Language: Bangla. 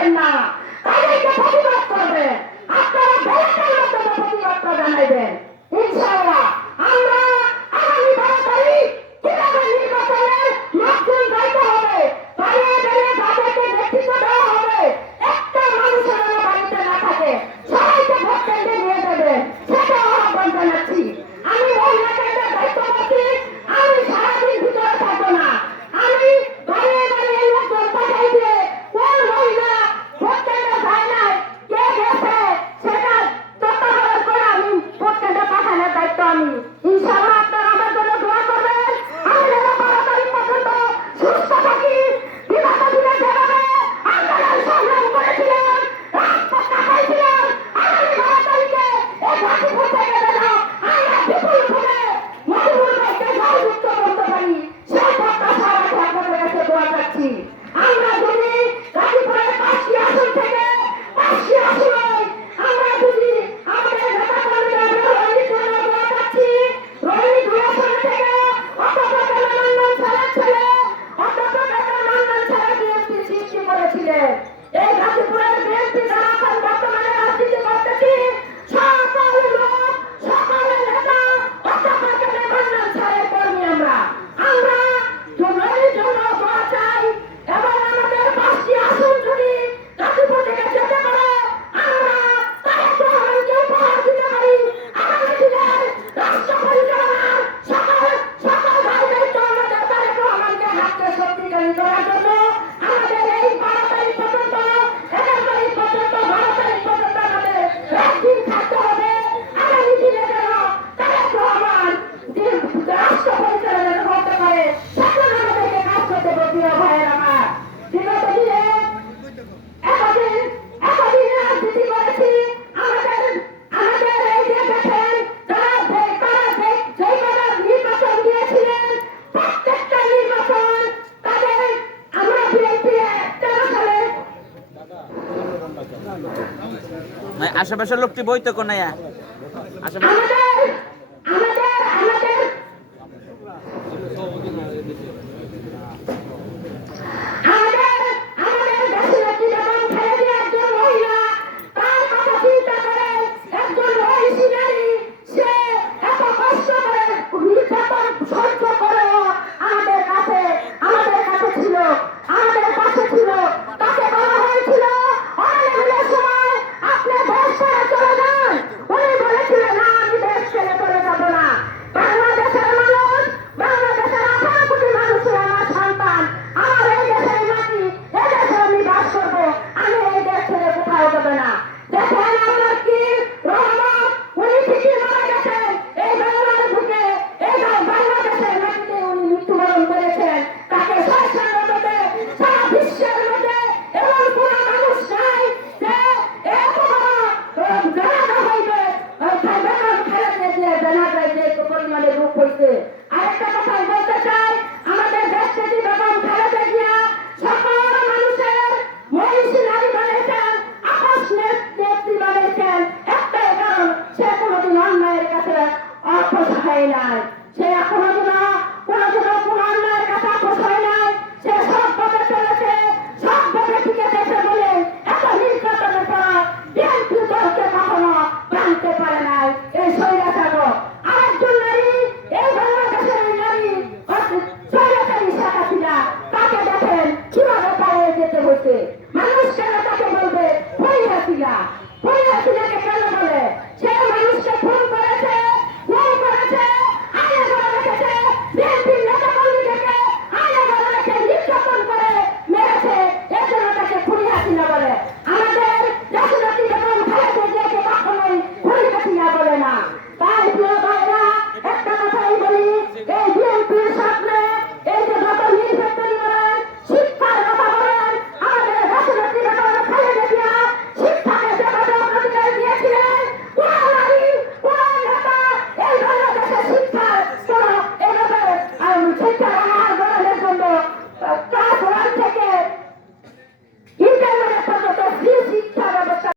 করবেন না, তাদেরকে প্রতিবাদ করবেন। আপনারা ব্যালটের মাধ্যমে প্রতিবাদটা জানাইবেন। ইনশাআল্লাহ আমরা আগামী 12 তারিখ কিভাবে নির্বাচনের লোকজন যাইতে হবে, দাঁড়িয়ে দাঁড়িয়ে তাদেরকে নেতৃত্ব দেওয়া হবে, একটা মানুষের যেন বাড়িতে না থাকে, সবাইকে ভোট কেন্দ্রে নিয়ে যাবেন, সেটা আহ্বান জানাচ্ছি। আমি মহিলা কেন্দ্রের দায়িত্বপ্রার্থী, আমি সারাদিন ভিতরে থাকবো না, আমি দাঁড়িয়ে দাঁড়িয়ে লোকজন পাঠাই দিয়ে কোন মহিলা ভোট কেন্দ্রে যায় নাই, কে গেছে সেটা তত্ত্বাবধান করে আমি ভোট কেন্দ্রে পাঠানোর দায়িত্ব আমি। ইনশাআল্লাহ আপনারা আমার জন্য দোয়া করবেন। আমি যেন 12 তারিখ পর্যন্ত সুস্থ থাকি। বিগত দিনে যেভাবে আন্দোলন সংগ্রাম করেছিলাম, রাজপথ কাটাইছিলাম, আগামী 12 তারিখে এই গাজীপুর থেকে যেন আমরা বিপুলভাবে মজবুত ভাইকে জয়যুক্ত করতে পারি, সেই প্রত্যাশা রাখি আপনাদের কাছে দোয়া চাচ্ছি। আমরা যদি গাজীপুরের 5টি আসন থেকে 5টি আসনে আমরা যদি আমাদের নেতা কর্মীরা রোহিত জন্য দোয়া চাচ্ছি, রোহিত 2 আসন থেকে অধ্যক্ষ মান্নান ছাড়ার ছেলে, অধ্যক্ষ মান্নান ছাড়া বিএনপি সৃষ্টি করেছিলেন। এই গাজীপুরের বিএনপি যারা এখন বর্তমানে রাজনীতি করতেছি, সকল লোক, সকল নেতা অধ্যক্ষ মান্নান ছাড়ের কর্মী আমরা। আমরা রোহিত জন্য দোয়া চাই এবং আমাদের 5টি আসন যদি গাজীপুর থেকে যেতে পারে, আমরা তারেক রহমানকে উপহার দিতে পারি। আগামী দিনের রাষ্ট্র পরিচালনার সকল দায়-দায়িত্ব আমাদের তারেক রহমানকে হাতে শক্তিশালী করার জন্য আমাদের এই 12 তারিখ পর্যন্ত, 11 তারিখ পর্যন্ত, 12 তারিখ পর্যন্ত আমাদের একদিন থাকতে হবে। আগামী দিনে যেন তারেক রহমান রাষ্ট্র পরিচালনা করতে পারে, সেজন্য আমাদেরকে কাজ করতে বলতে ভাইয়ের আমার। বিগত দিনে এতদিন রাজনীতি করেছি, আমাদের এই যে দেখেন তারা যেই কটা নির্বাচন দিয়েছিলেন, প্রত্যেকটা নির্বাচন তাদের আমরা বিএনপি 13 সালে আশেপাশের লোকটি বই তো কোন আশেপাশে আমাদের